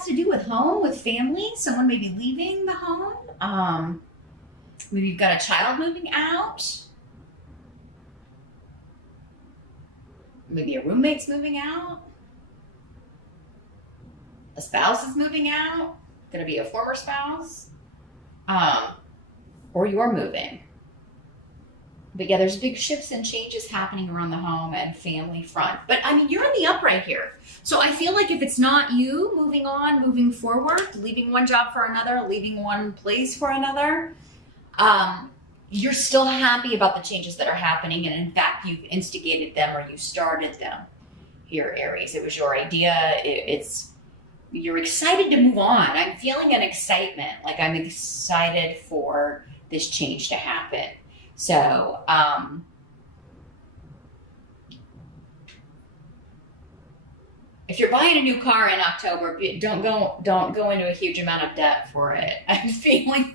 has to do with home, with family. Someone may be leaving the home. Maybe you've got a child moving out. Maybe a roommate's moving out. A spouse is moving out. Going to be a former spouse. Or you're moving. But yeah, there's big shifts and changes happening around the home and family front. But I mean, you're in the upright here. So I feel like if it's not you moving on, moving forward, leaving one job for another, leaving one place for another, you're still happy about the changes that are happening. And in fact, you've instigated them or you started them here, Aries. It was your idea. You're excited to move on. I'm feeling an excitement. Like I'm excited for this change to happen. So, if you're buying a new car in October, don't go into a huge amount of debt for it. I'm feeling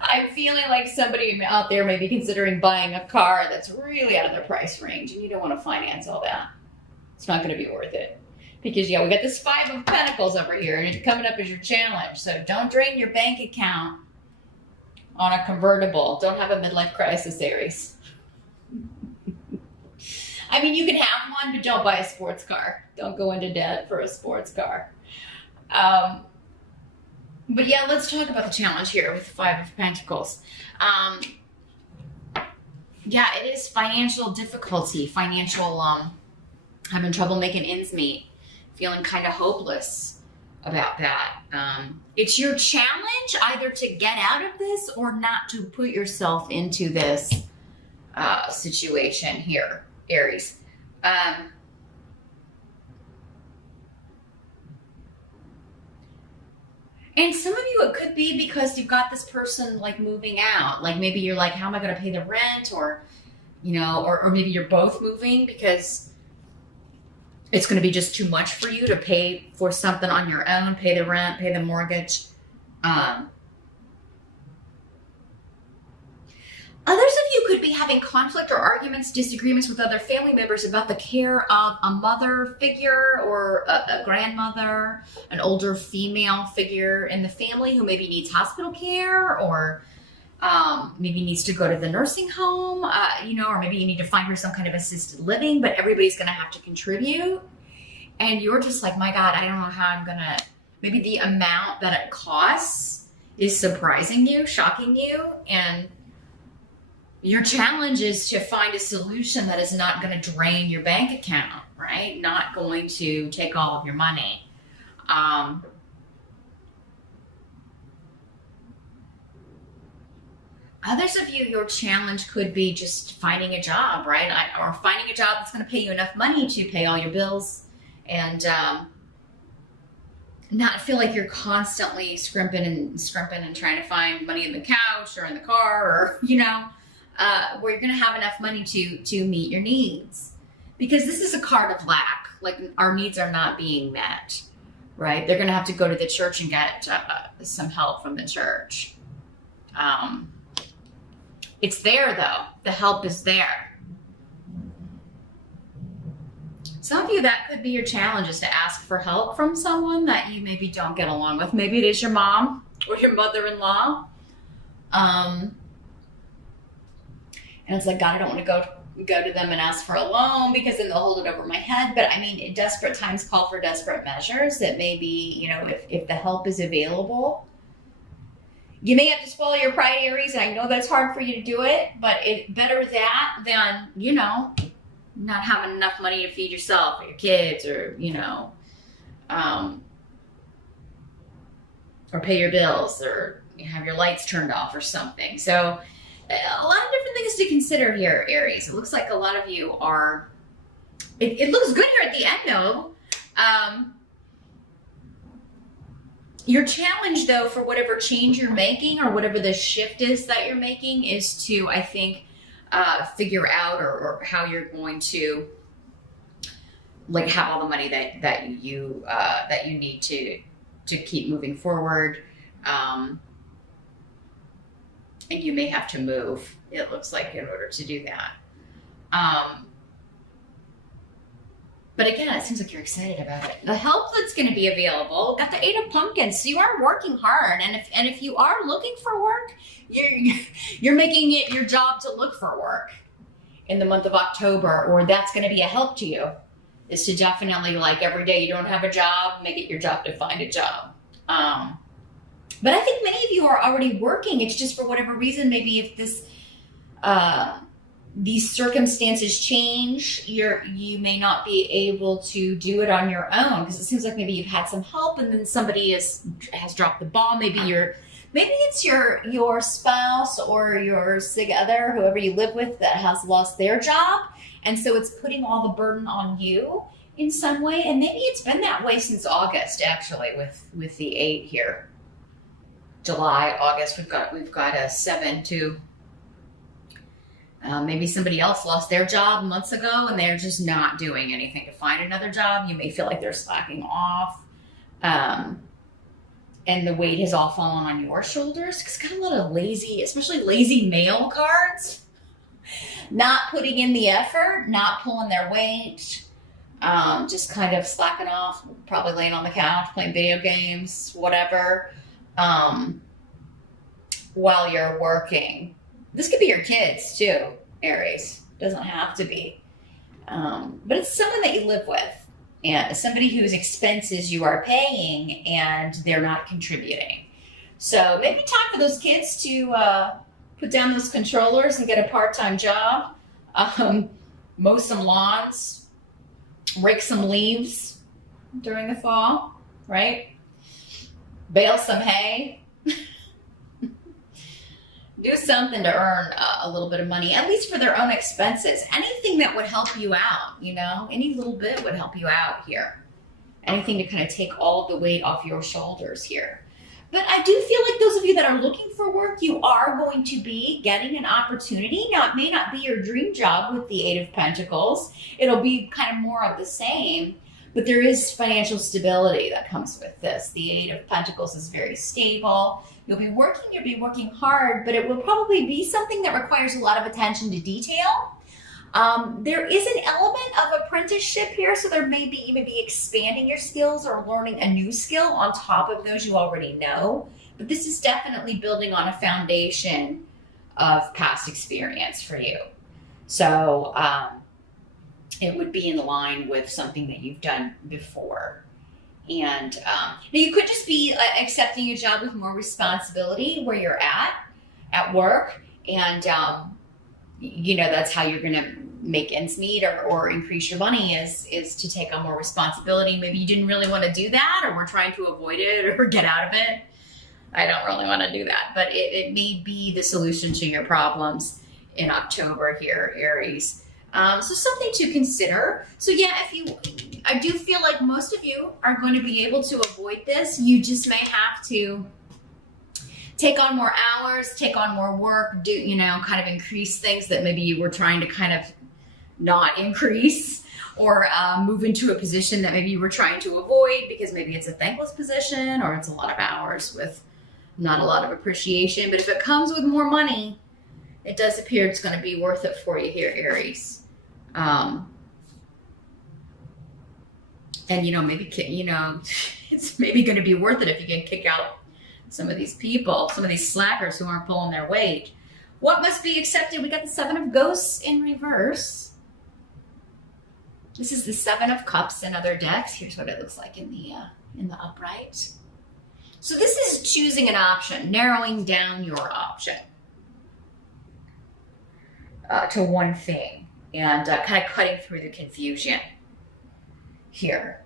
like somebody out there may be considering buying a car that's really out of their price range, and you don't want to finance all that. It's not going to be worth it. Because, yeah, we got this 5 of Pentacles over here, and it's coming up as your challenge. So don't drain your bank account on a convertible. Don't have a midlife crisis, Aries. I mean, you can have one, but don't buy a sports car. Don't go into debt for a sports car. But yeah, let's talk about the challenge here with the 5 of Pentacles. Yeah, it is financial difficulty, having trouble making ends meet, feeling kind of hopeless about that. It's your challenge either to get out of this or not to put yourself into this situation here, Aries. And some of you, it could be because you've got this person like moving out. Like maybe you're like, how am I going to pay the rent? Or, or maybe you're both moving because it's going to be just too much for you to pay for something on your own, pay the rent, pay the mortgage. Others of you could be having conflict or arguments, disagreements with other family members about the care of a mother figure or a grandmother, an older female figure in the family who maybe needs hospital care or maybe needs to go to the nursing home, or maybe you need to find her some kind of assisted living, but everybody's going to have to contribute. And you're just like, my God, I don't know how I'm going to, maybe the amount that it costs is surprising you, shocking you. And your challenge is to find a solution that is not going to drain your bank account, right? Not going to take all of your money. Others of you, your challenge could be just finding a job, right? Or finding a job that's going to pay you enough money to pay all your bills and not feel like you're constantly scrimping and trying to find money in the couch or in the car or, where you're going to have enough money to meet your needs. Because this is a card of lack. Like our needs are not being met, right? They're going to have to go to the church and get some help from the church. It's there, though. The help is there. Some of you, that could be your challenge, is to ask for help from someone that you maybe don't get along with. Maybe it is your mom or your mother-in-law. And it's like, God, I don't want to go to them and ask for a loan because then they'll hold it over my head. But I mean, desperate times call for desperate measures. That maybe, if the help is available, you may have to swallow your pride, Aries, and I know that's hard for you to do it, but better that than, not having enough money to feed yourself or your kids or, or pay your bills or have your lights turned off or something. So a lot of different things to consider here, Aries. It looks like a lot of you are, it looks good here at the end, though. Your challenge, though, for whatever change you're making or whatever the shift is that you're making is to, I think, figure out or how you're going to like have all the money that you need to keep moving forward. And you may have to move, it looks like, in order to do that. But again, it seems like you're excited about it. The help that's going to be available, got the 8 of Pumpkins. So you are working hard. And if you are looking for work, you're making it your job to look for work in the month of October, or that's going to be a help to you, is to definitely, like, every day you don't have a job, make it your job to find a job. But I think many of you are already working. It's just for whatever reason, maybe if this, these circumstances change, you may not be able to do it on your own, because it seems like maybe you've had some help and then somebody has dropped the ball. Maybe it's your spouse or your sig other, whoever you live with, that has lost their job, and so it's putting all the burden on you in some way. And maybe it's been that way since August, actually, with the 8 here. July, August, we've got a 7 too. Maybe somebody else lost their job months ago and they're just not doing anything to find another job. You may feel like they're slacking off. And the weight has all fallen on your shoulders. It's got a lot of lazy, especially lazy male cards. Not putting in the effort, not pulling their weight, just kind of slacking off, probably laying on the couch, playing video games, whatever, while you're working. This could be your kids too, Aries. Doesn't have to be. But it's someone that you live with, and somebody whose expenses you are paying and they're not contributing. So maybe time for those kids to put down those controllers and get a part-time job. Mow some lawns, rake some leaves during the fall, right? Bale some hay. Do something to earn a little bit of money, at least for their own expenses. Anything that would help you out, any little bit would help you out here. Anything to kind of take all of the weight off your shoulders here. But I do feel like those of you that are looking for work, you are going to be getting an opportunity. Now, it may not be your dream job with the 8 of Pentacles. It'll be kind of more of the same, but there is financial stability that comes with this. The 8 of Pentacles is very stable. You'll be working hard, but it will probably be something that requires a lot of attention to detail. There is an element of apprenticeship here, so there may be even be expanding your skills or learning a new skill on top of those you already know. But this is definitely building on a foundation of past experience for you. So it would be in line with something that you've done before. And now you could just be accepting a job with more responsibility where you're at work, and that's how you're going to make ends meet or increase your money is to take on more responsibility. Maybe you didn't really want to do that, or were trying to avoid it or get out of it. I don't really want to do that, but it may be the solution to your problems in October here, Aries. So something to consider. So yeah, I do feel like most of you are going to be able to avoid this. You just may have to take on more hours, take on more work, kind of increase things that maybe you were trying to kind of not increase, or move into a position that maybe you were trying to avoid because maybe it's a thankless position or it's a lot of hours with not a lot of appreciation. But if it comes with more money, it does appear it's going to be worth it for you here, Aries. And maybe it's maybe going to be worth it if you can kick out some of these people, some of these slackers who aren't pulling their weight. What must be accepted? We got the 7 of Ghosts in reverse. This is the 7 of Cups in other decks. Here's what it looks like in the upright. So this is choosing an option, narrowing down your option to one thing, and kind of cutting through the confusion here.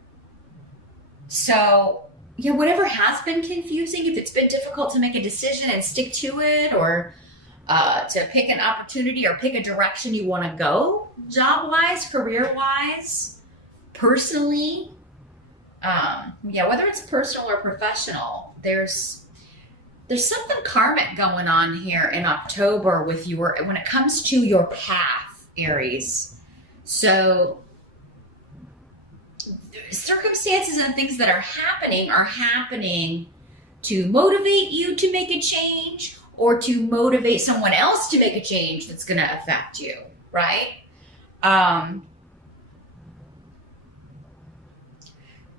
So whatever has been confusing, if it's been difficult to make a decision and stick to it, or to pick an opportunity or pick a direction you want to go, job-wise, career-wise, personally, whether it's personal or professional, there's something karmic going on here in October with when it comes to your path, Aries. So circumstances and things that are happening to motivate you to make a change, or to motivate someone else to make a change that's going to affect you, right?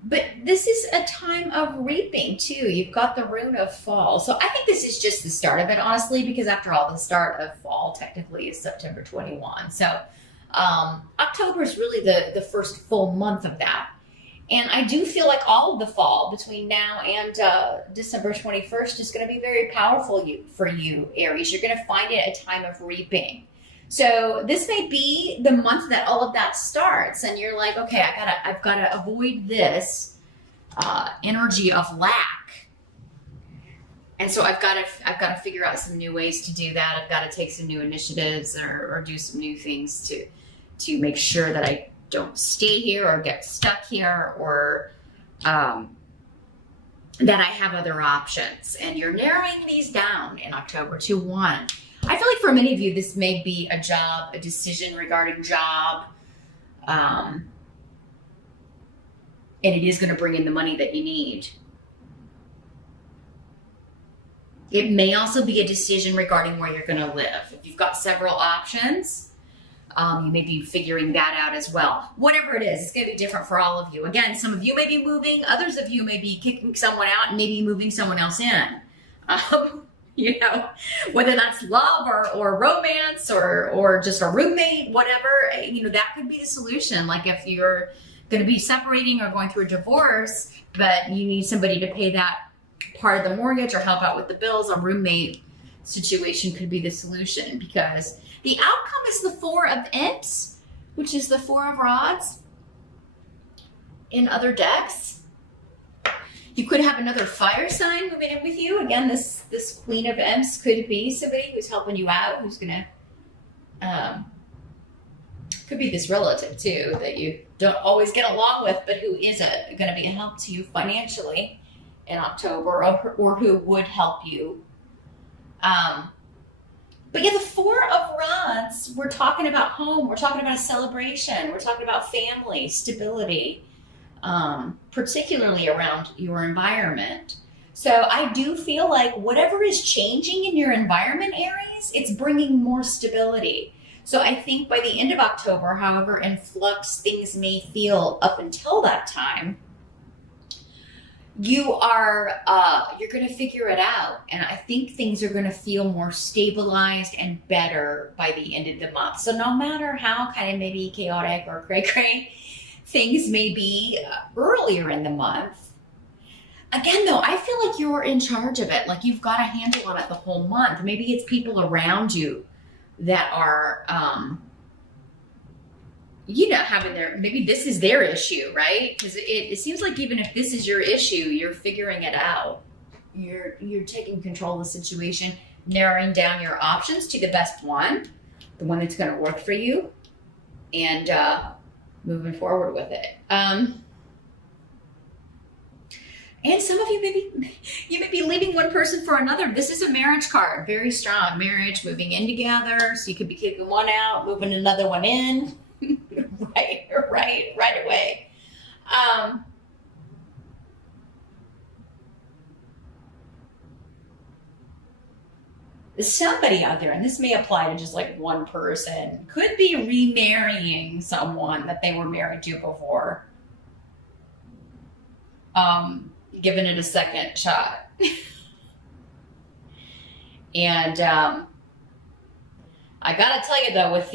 But this is a time of reaping too. You've got the rune of fall. So I think this is just the start of it, honestly, because after all, the start of fall technically is September 21. So October is really the first full month of that. And I do feel like all of the fall between now and December 21st is going to be very powerful for you, Aries. You're going to find it a time of reaping. So this may be the month that all of that starts, and you're like, okay, I've got to avoid this energy of lack, and so I've got to figure out some new ways to do that. I've got to take some new initiatives or do some new things to make sure that I don't stay here or get stuck here, or that I have other options. And you're narrowing these down in October to one. I feel like for many of you, this may be a decision regarding job. And it is going to bring in the money that you need. It may also be a decision regarding where you're going to live. If you've got several options, you may be figuring that out as well. Whatever it is, it's going to be different for all of you. Again, some of you may be moving. Others of you may be kicking someone out and maybe moving someone else in. You know, whether that's love or romance or just a roommate, whatever, you know, that could be the solution. Like if you're going to be separating or going through a divorce, but you need somebody to pay that part of the mortgage or help out with the bills, a roommate situation could be the solution, because the outcome is the Four of Imps, which is the Four of Rods in other decks. You could have another fire sign moving in with you. Again, this Queen of Imps could be somebody who's helping you out, who's gonna, could be this relative too that you don't always get along with, but who is going to be a help to you financially in October, or who would help you. But yeah, the Four of Rods, we're talking about home. We're talking about a celebration. We're talking about family, stability. Particularly around your environment. So I do feel like whatever is changing in your environment, Aries, it's bringing more stability. So I think by the end of October, however in flux things may feel up until that time, you're going to figure it out. And I think things are going to feel more stabilized and better by the end of the month. So no matter how kind of maybe chaotic or cray-cray things may be earlier in the month, again, though, I feel like you're in charge of it. Like you've got a handle on it the whole month. Maybe it's people around you that are, having maybe this is their issue, right? Because it seems like even if this is your issue, you're figuring it out. You're taking control of the situation, narrowing down your options to the best one, the one that's going to work for you, and moving forward with it. And some of you may be leaving one person for another. This is a marriage card, very strong. Marriage, moving in together. So you could be kicking one out, moving another one in, right away. Somebody out there, and this may apply to just like one person, could be remarrying someone that they were married to before. Giving it a second shot. And I gotta tell you though, with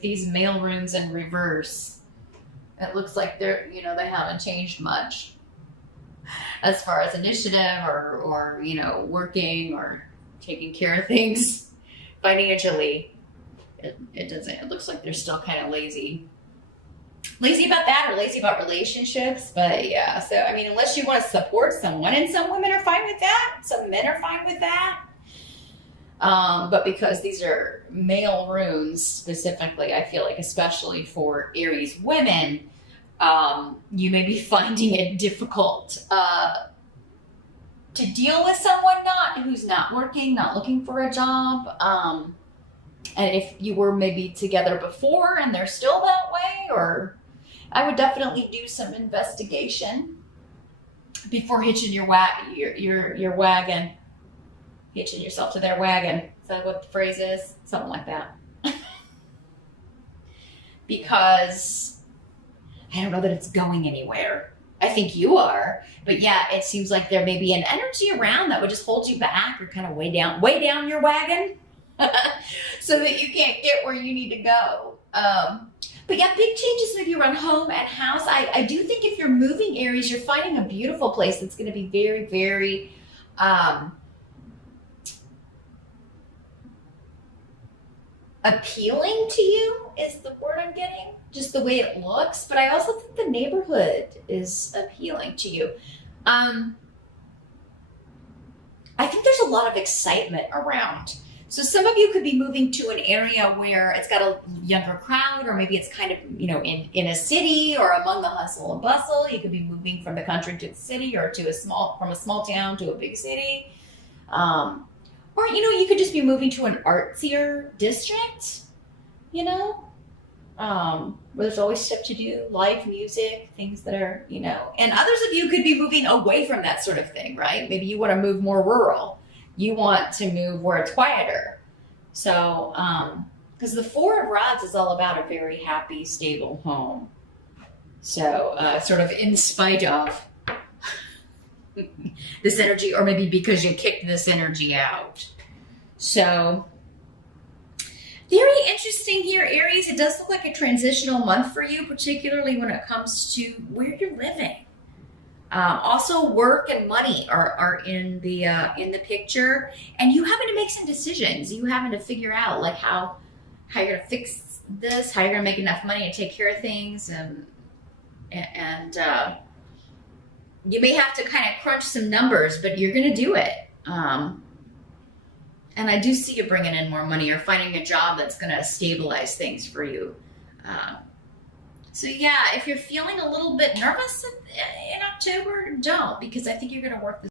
these male runes in reverse, it looks like they haven't changed much as far as initiative or working or taking care of things financially. It doesn't. It looks like they're still kind of lazy about that, or lazy about relationships. But yeah, so I mean, unless you want to support someone, and some women are fine with that, some men are fine with that. But because these are male runes specifically, I feel like especially for Aries women, you may be finding it difficult to deal with someone who's not working, not looking for a job. And if you were maybe together before and they're still that way, or I would definitely do some investigation before hitching your wagon, hitching yourself to their wagon. Is that what the phrase is? Something like that. Because I don't know that it's going anywhere. I think you are. But yeah, it seems like there may be an energy around that would just hold you back or kind of weigh down your wagon so that you can't get where you need to go. But yeah, big changes maybe around home and house. I do think if you're moving, Aries, you're finding a beautiful place that's going to be very, very appealing to you is the word I'm getting. Just the way it looks. But I also think the neighborhood is appealing to you. I think there's a lot of excitement around. So some of you could be moving to an area where it's got a younger crowd, or maybe it's kind of, in a city or among the hustle and bustle. You could be moving from the country to the city, or from a small town to a big city. Or, you could just be moving to an artsier district, where there's always stuff to do, live music, things that are, and others of you could be moving away from that sort of thing, right? Maybe you want to move more rural. You want to move where it's quieter. So, because the Four of Rods is all about a very happy, stable home. So, sort of in spite of this energy, or maybe because you kicked this energy out. So, very interesting here, Aries. It does look like a transitional month for you, particularly when it comes to where you're living. Also, work and money are in the picture, and you having to make some decisions. You having to figure out like how you're gonna fix this, how you're gonna make enough money to take care of things, and you may have to kind of crunch some numbers, but you're gonna do it. And I do see you bringing in more money or finding a job that's gonna stabilize things for you. So yeah, if you're feeling a little bit nervous in October, don't, because I think you're going to work this